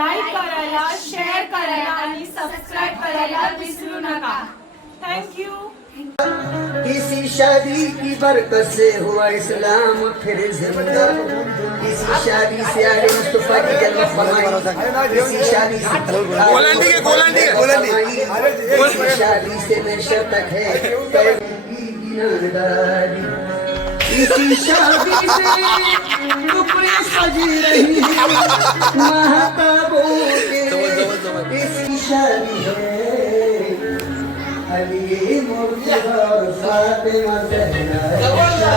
Like करायला, share करायला आणि सबस्क्राइब करायला विसरू नका। थँक्यू। किसी शादी की बरकत से हुआ इस्लाम फिर जिंदा, किसी शादी से आले मुस्तफा की जन्नत फरमाई, किसी शादी से किसी शादी से नशर तक है किसी शादी से टुकड़े सजी रही महताबों के, किसी शादी है अली मुर्तज़ा और फातिमा ज़हरा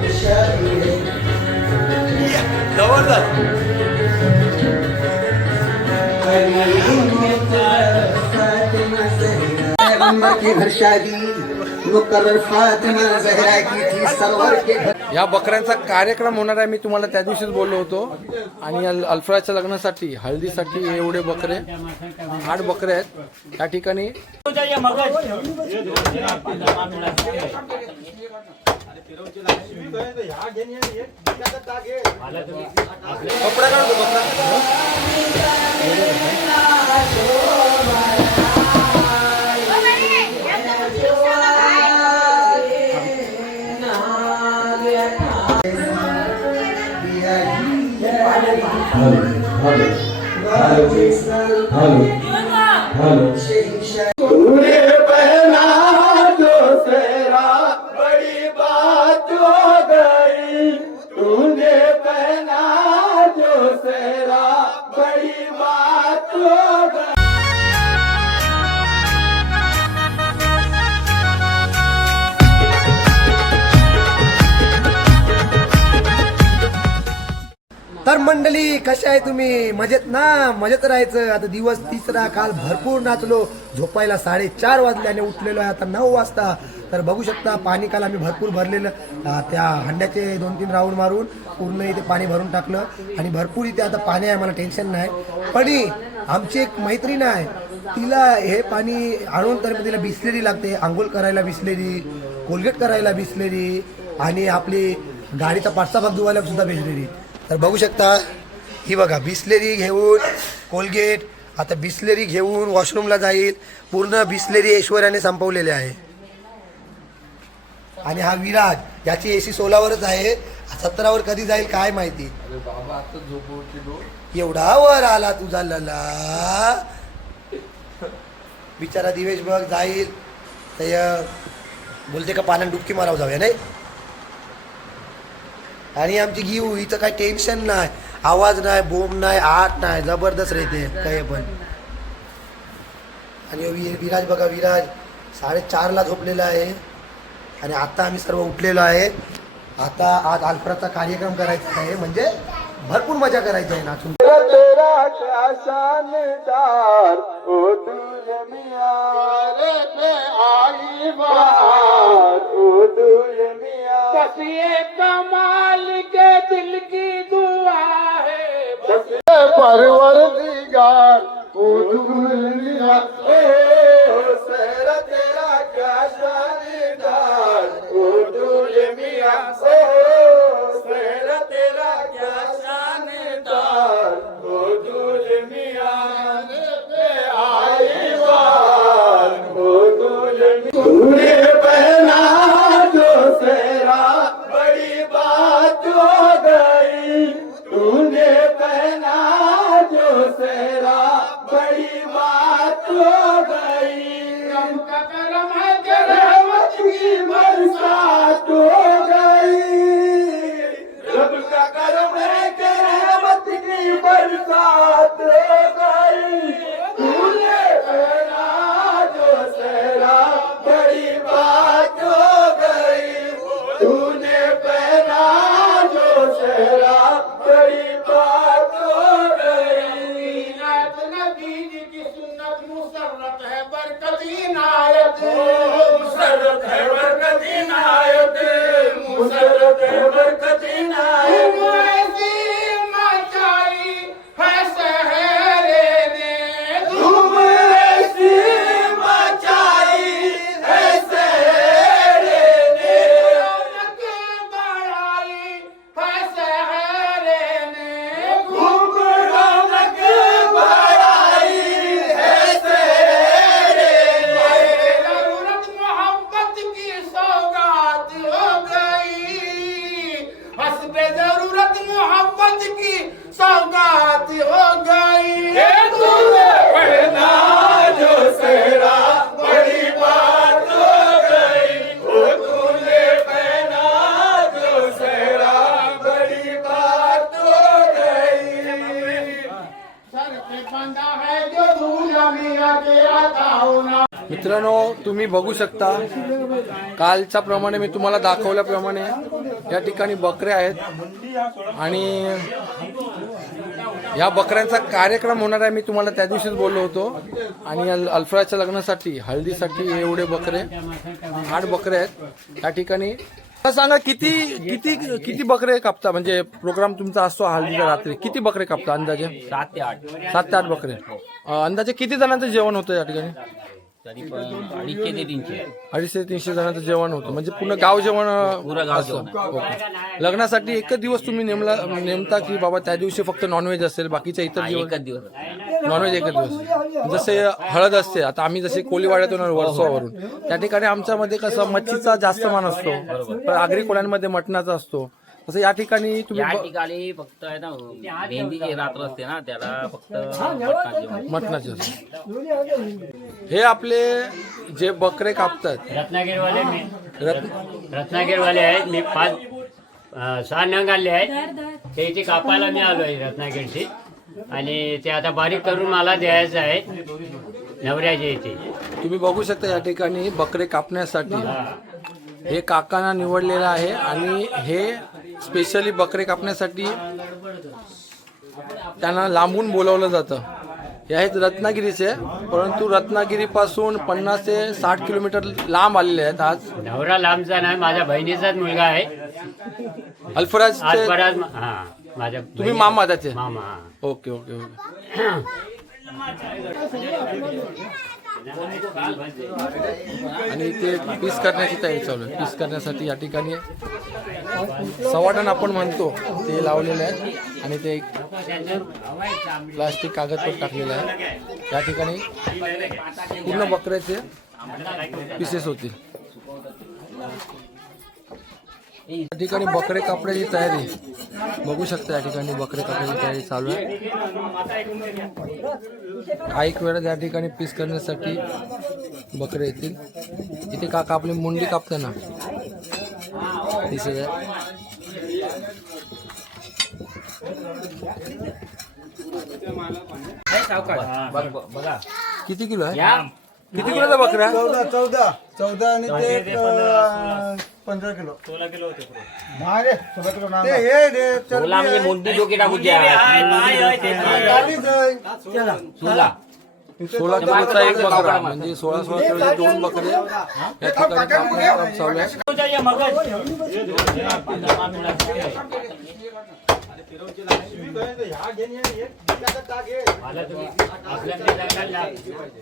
की शादी है। अली मुर्तज़ा फातिमा ज़हरा पैगंबर की घर शादी मुकर्रर फातिमा ज़हरा की थी सरवर के घर। या बकऱ्यांचा कार्यक्रम होणार आहे, मी तुम्हाला त्या दिवशीच बोललो होतो। आणि अल्फ्राच्या लग्नासाठी हळदीसाठी एवढे बकरे 8 बकरे आहेत त्या ठिकाणी। तूने पहना जो सेहरा बड़ी बात हो गई, तूने पहना जो सेहरा बड़ी बात हो गई। तर मंडळी कशा आहे तुम्ही? मजेत ना? मजेत राहायचं। आता दिवस तिसरा, काल भरपूर नाचलो, झोपायला 4:30 वाजले आणि उठलेलो आहे आता 9 वाजता। तर बघू शकता पाणी काल आम्ही भरपूर भरलेलं, त्या हंड्याचे 2-3 राऊंड मारून पूर्ण इथे पाणी भरून टाकलं आणि भरपूर इथे आता पाणी आहे, मला टेन्शन नाही। पण आमची एक मैत्रीण आहे, तिला हे पाणी आणून तर तिला बिसलेरी लागते, आंघोळ करायला बिसलेरी, कोलगेट करायला बिसलेरी आणि आपली गाडीचा पाठचा भाग धुवायला सुद्धा बिसलेरी। तर बघू शकता ही बघा बिसलेरी घेऊन कोलगेट, आता बिसलेरी घेऊन वॉशरूमला जाईल। पूर्ण बिसलेरी ऐश्वर्याने संपवलेले आहे। आणि हा विराज, याची AC 16वरच आहे, 17वर कधी जाईल काय माहिती। एवढा वर आला तुझा लला, बिचारा दिवेश बघ जाईल तर बोलते का पाण्यात डुबकी मारावं जाऊया नाही। आणि आमची घेऊ हिचं काही टेन्शन नाही, आवाज नाही, बोंब नाही, आट नाही, जबरदस्त राहते काय पण। आणि विराज बघा, विराज 4:30ला झोपलेला आहे आणि आता आम्ही सर्व उठलेलो आहे। आता आज अल्फ्राचा कार्यक्रम करायचा आहे, म्हणजे भरपूर मजा करायची आहे नाचून। तेरा क्या शानदार ओ दुल्हनिया रे पे आई बहार ओ दुल्हनिया, बस ये कमाल के दिल की दुआ है, बस ये परवरदिगार ओ दुल्हनिया ओ सेहरा तेरा क्या शानदार ओ दुल्हनिया ओ सेहरा तेरा क्या शानदार ओ दुल्हनिया रे पे आई बहार ओ दुल्हनिया, तूने पहना जो सेहरा बड़ी बात हसबे जरूरत मोहब्बत की सौगात हो गई। तूने पहना जो सेहरा बड़ी बात हो गई। तूने पहना जो सेहरा बड़ी बात हो गई। सर पे बंधा है जो दूल्हा मियां के आता हो ना। मित्रांनो, तुम्ही बघू शकता कालच्या प्रमाणे मी तुम्हाला दाखवल्याप्रमाणे या ठिकाणी बकऱ्या आहेत आणि या बकऱ्यांचा कार्यक्रम होणार आहे. मी तुम्हाला त्या दिवशीच बोललो होतो. आणि अल्फ्राच्या लग्नासाठी हळदीसाठी एवढे बकरे 8 बकरे आहेत या ठिकाणी. मला सांगा किती किती किती बकरे कापता, म्हणजे प्रोग्राम तुमचा असतो हळदीच्या रात्री, किती बकरे कापता अंदाजे? 7 ते 8 बकरे. अंदाजे किती जणांचं जेवण होतं या ठिकाणी? तरी पण 250 ते 300 250 ते 300 जणांचं जेवण होतं, म्हणजे पूर्ण गाव जेवण पुरं गाव असतं. जेवण. ओके. लग्नासाठी एकच दिवस तुम्ही नेमता की बाबा त्या दिवशी फक्त नॉनव्हेज असेल, बाकीच्या इतर जेवण? एकच दिवस नॉनव्हेज एकच दिवस. जसे हळद असते, आता आम्ही जसे कोलीवाड्यातून वर्सोवरून, त्या ठिकाणी आमच्यामध्ये कसं मच्छीचा जास्त मान असतो, पण आगरी कोळ्यांमध्ये मटणाचा असतो. तसं या ठिकाणी या तुम्ही ठिकाणी फक्त आहे ना मेहंदीची रात्र असते ना, त्याला फक्त मटणाचे असतो. हे आपले जे बकरे कापतात रत्नागिरीवाले मी रत्न रत्नागिरीवाले आहेत. मी 6 नंग आणले आहेत. ते इथे कापायला मी आलो आहे रत्नागिरीची, आणि ते आता बारीक करून मला द्यायचं आहे नवऱ्याच्या इथे. तुम्ही बघू शकता या ठिकाणी बकरे कापण्यासाठी हे काकांना निवडलेलं आहे आणि हे स्पेशली बकरे कापण्यासाठी त्यांना लांबून बोलवलं जातं. हे आहेत रत्नागिरीचे, परंतु रत्नागिरीपासून 50 ते 60 किलोमीटर लांब आलेले आहेत. आज नवरा लांबचा नाही, माझ्या बहिणीचाच मुलगा आहे. अल्फराज आज बराच माझ्या तुम्ही मामा त्याचे? मामा. Okay okay okay. आणि ते पीस करण्याची तयारी चालू आहे. पीस करण्यासाठी या ठिकाणी सवाटण आपण म्हणतो ते लावलेले आहेत आणि ते प्लास्टिक कागदवर टाकलेलं आहे. या ठिकाणी पूर्ण बकऱ्याचे पीसेस होतील. या ठिकाणी बकरे कापण्याची तयारी बघू शकता. या ठिकाणी बकरे कापण्याची तयारी चालू आहे. काही वेळा या ठिकाणी पीस करण्यासाठी बकरे येतील. इथे काका आपली मुंडी कापताना दिसत आहे. बघा किती किलो आहे? किती किलोचा बकरा? 14 आणि ते 15 किलो. 16 किलो होते. 16 किलो ना. तुला म्हणजे मुंडी डोकी टाकू द्या. 16 किलोचा एक बकरा म्हणजे 16 किलोचे 2 बकरे या ठिकाणी कापण्याचं चालू आहे.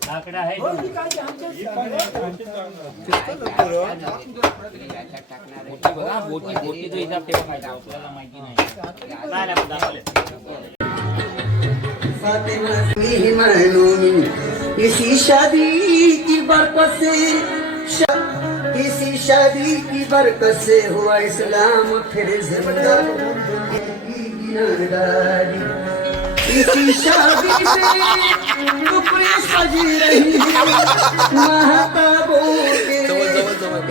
लाकडं आहे. बघा बोटी जो हिसाब ठेवा पाहिजे आपल्याला माहिती नाही. इसी शादी की बरकत से इसी शादी की बरकत से हुआ इस्लाम फिर जिंदा। इसी शादी से टुकड़े सज रही महताबों के।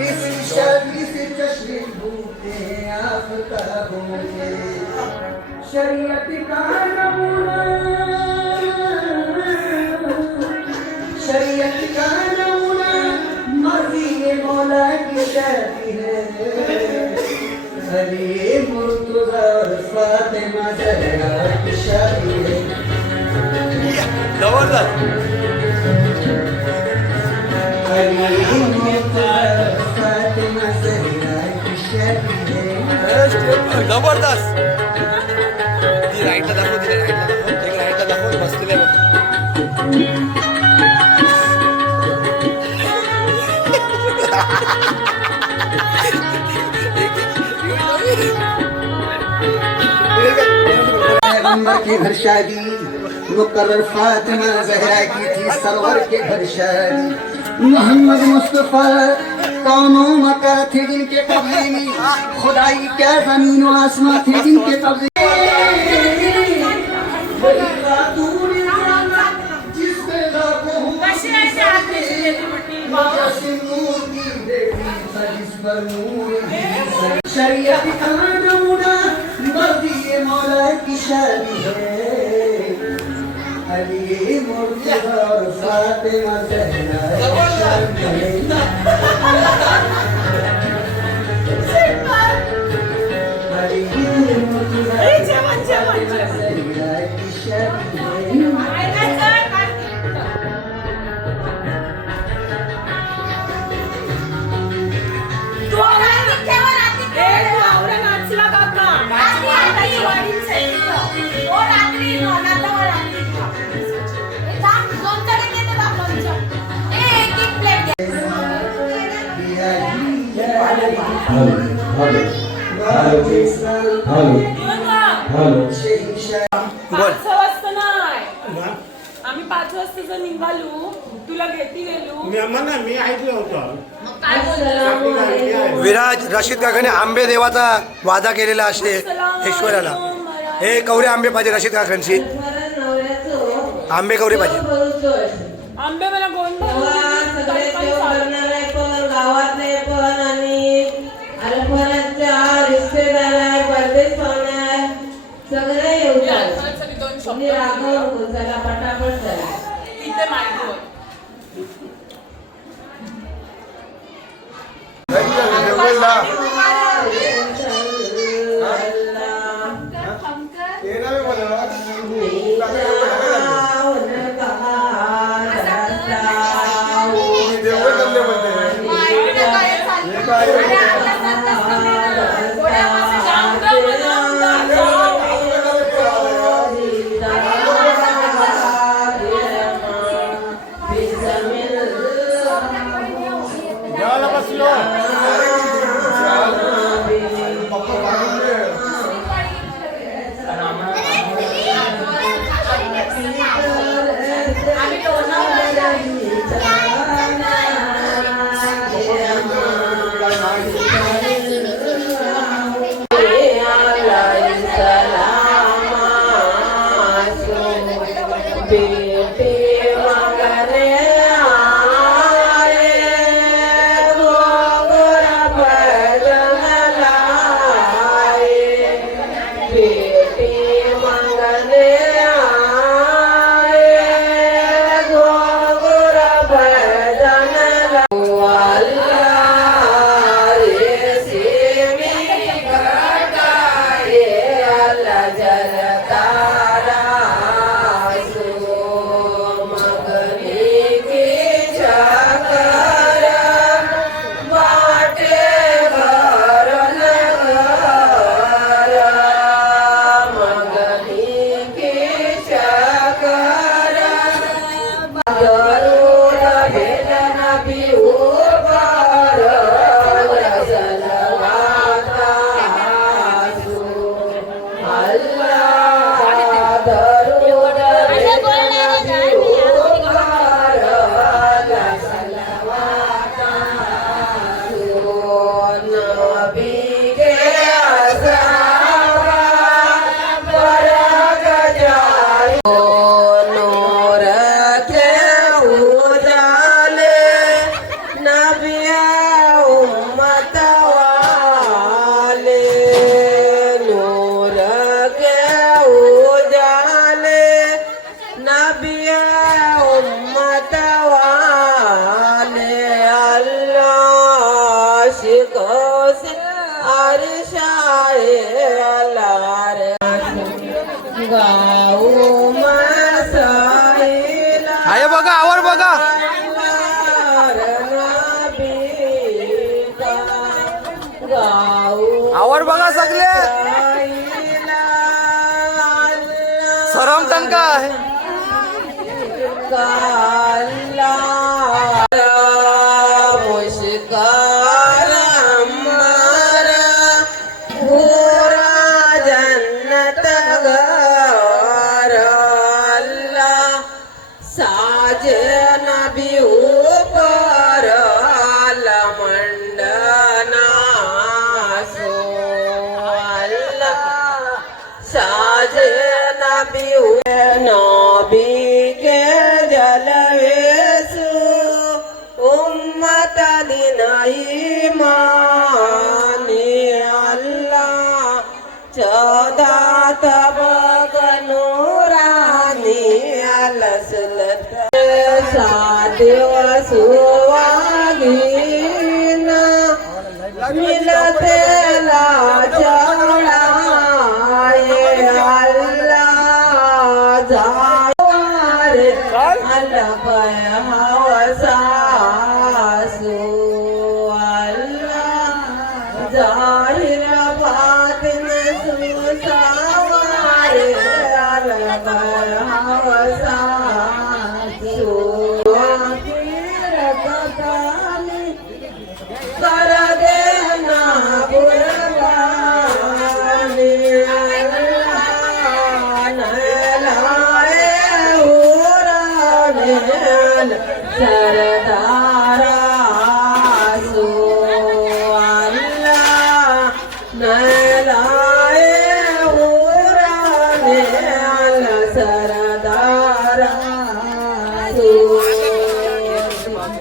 इसी शादी से चश्मे भूखे आफताबों के। शरीयत का नमूना शरीयत का नमूना मर्ज़ी मौला की शादी है। अली मुर्तज़ा और फातिमा ज़हरा की शादी है। अली मुर्तज़ा और फातिमा ज़हरा की शादी है। जबरदस्त. राईटला दाखव, तिला राईटला दाखव बसलेले पैगंबर के घर शादी मुकर्रर फातिमा ज़हरा की थी। सरवर के घर शादी मोहम्मद मुस्तफा कौनो मकर थे जिनके कब्जे में खुदाई क्या जमीन व आसमां थे जिनके कब्जे शरीयत का नमूना मर्दी मौला की शादी है अली मुर्तज़ा और फातिमा ज़हरा की शादी है अली मुर्तज़ा और फातिमा ज़हरा की शादी है बोल 5 वाजता नाही आम्ही 5 वाजता जर निघालो तुला घेती गेलो मी ऐकलं होतं विराज रशीद काकाने आंबे देवाचा वादा केलेला असे ऐश्वर्याला हे कवरे आंबे पाहिजे रशीद काकांची आंबे कवरे पाहिजे आंबे मला गोंड गावातले पण आणि अलफराच्या रिश्तेदार परदेश पाहुणार सगळे येऊन तुम्ही राघव चला पटापट चला तिथे माहिती आहे बघा आवर बघा आवर बघा सगळे सरम टंका आहे साजन भी ऊपर आला मंड साजे नबी हुए नबी के जलवेसु उम्मत नहीं माने अल्लाह 14 तबक नूरानी अलसलत सादिवसुवागीना मिलते ला चढ़ाए अल्लाह जारे अल्लाह हवसासु अल्लाह जाहिर बातिन सुसावारे अल्लाह हवसासु कर देना कुर्बानी नहलाए उराने सरदारा सो अल्लाह नहलाए उराने सरदारा सो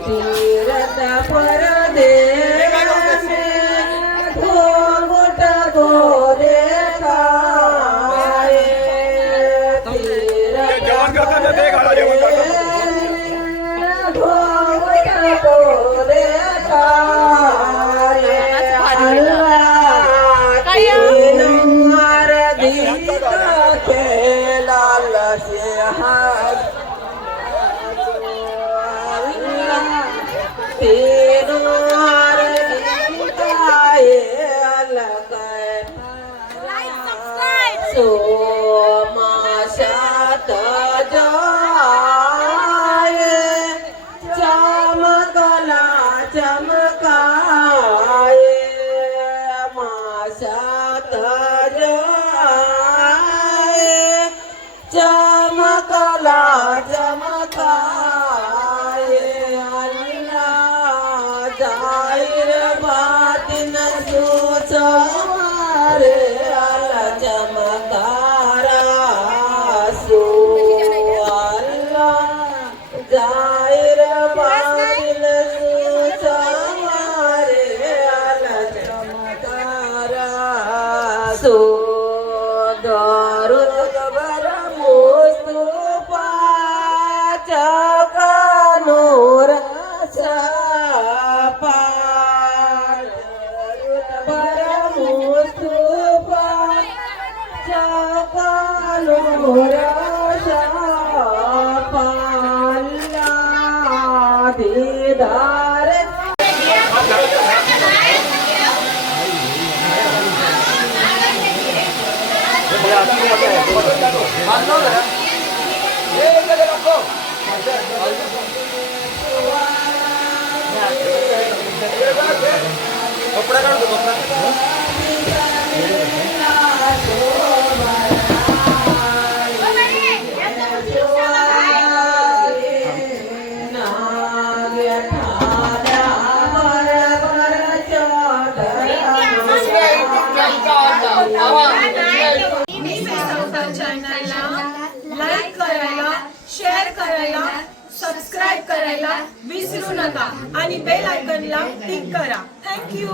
तीरथ पर दे घोट को देखाए तीरथ घोट को देखाए अल्लाह तीनों दीदा के लाल से हाथ तीनों सो माशात जाए चमकला चमकाए माशात जाए चमकला चमकाए अल्लाह जाहिर बातिन सुसवारे अल्लाह चमकारा सो अल्लाह जाहिर बातिन सुसवारे अल्लाह चमकारा सो दारुल कबर मुस्तफा चका नूर छापा पर मुस्तफा चका नूर छापा अल्लाह दीदार कपडा काढतो कपडा चॅनलला लाईक करायला, शेअर करायला, सबस्क्राईब करायला विसरू नका आणि बेल आयकॉनला क्लिक करा. थँक्यू.